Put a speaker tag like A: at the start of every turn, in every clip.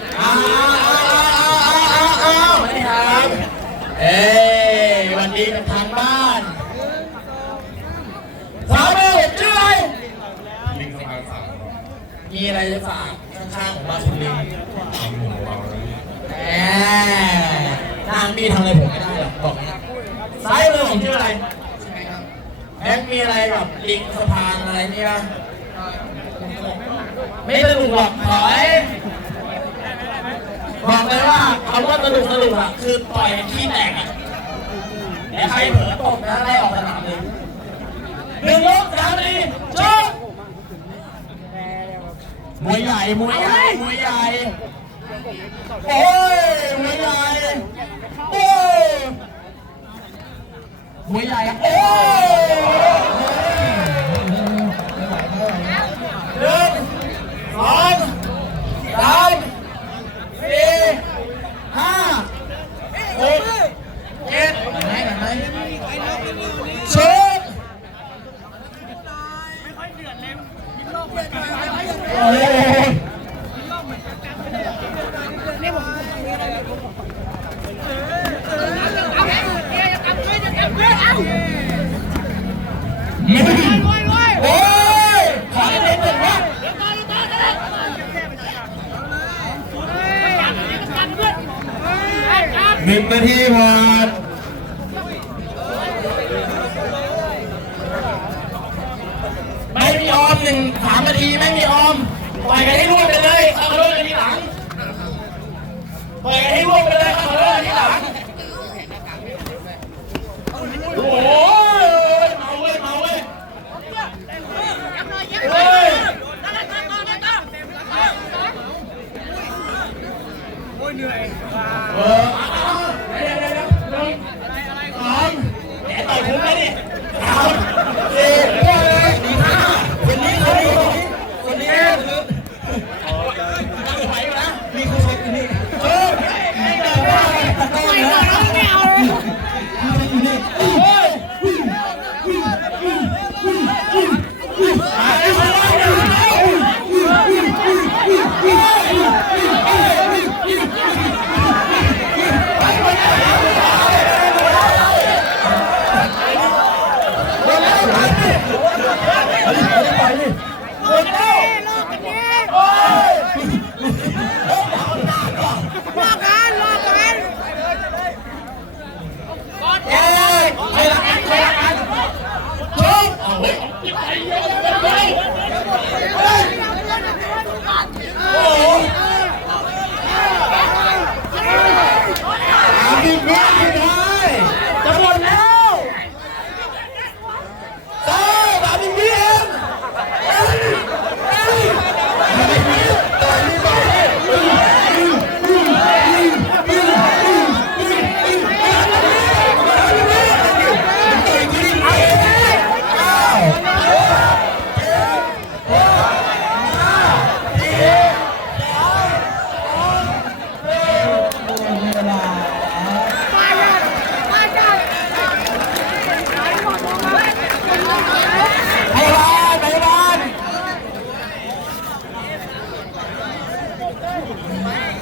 A: ไม่ครับเอ้วันดีกับทางบ้านสาวเบลชื่ออะไร
B: ลิงสะพานสาม
A: มีอะไรจะฝากข้างๆของบ้านคุณลิง
B: ทำหมูเราแล้วนี่
A: แหมนางมีทำอะไรผมไม่ได้หรอกบอกนะซ้ายมือผมชื่ออะไรแบงค์มีอะไรกับลิงสะพานอะไรนี่ปะไม่สนุกหรอกถอยบอกเลย ว่าว่าสนุกสนุกอะคือปล่อยขี้แตกอะเดี๋ยวใครเผลอตกนะไล่ออกสนามเลยหนึ่งยกสามนาทีชกมวยใหญ่มวยใหญ่มวยใหญ่โอ้ยมวยใหญ่โอ้ยมวยใหญ่โอ้ยหนึ่งสองสามสี่ห้าหกเจ็ดไหนไหนชุดโอ้ย ม่ได้ดีโอ้ยขอได้เล่นหนึ่งวะหนึ่งนาทีผ่านไม่มีออมหนึ่งสามนาทีไม่มีออมปล่อยกันให้ร่วดไปเลย เอามาโดนกันทีหลังปล่อยกันให้ร่วดไปเลย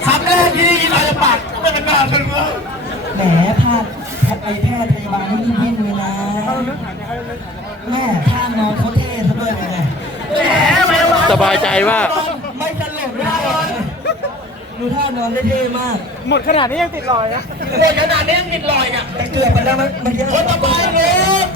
A: คำแรกที่ยินอาจจะปัดไม่เป็นการถึงแล้ว
C: แหมพลาดแพทย์ไอแพทย์พยาบาลนี่ยิ่งๆเลยนะแม่ท่านอนเขาเท่ซะด้วยเลย
A: แหมพยาบาล
D: สบายใจมาก
C: ไม่ตลกเลยดูท่านอนได้เท่มาก
D: หมดขนาดนี้ยังติดรอยนะ
A: เด็กขนาดนี้ยังติดรอยอะ
C: แต่เกือบไปแล้วมันมันเยอะ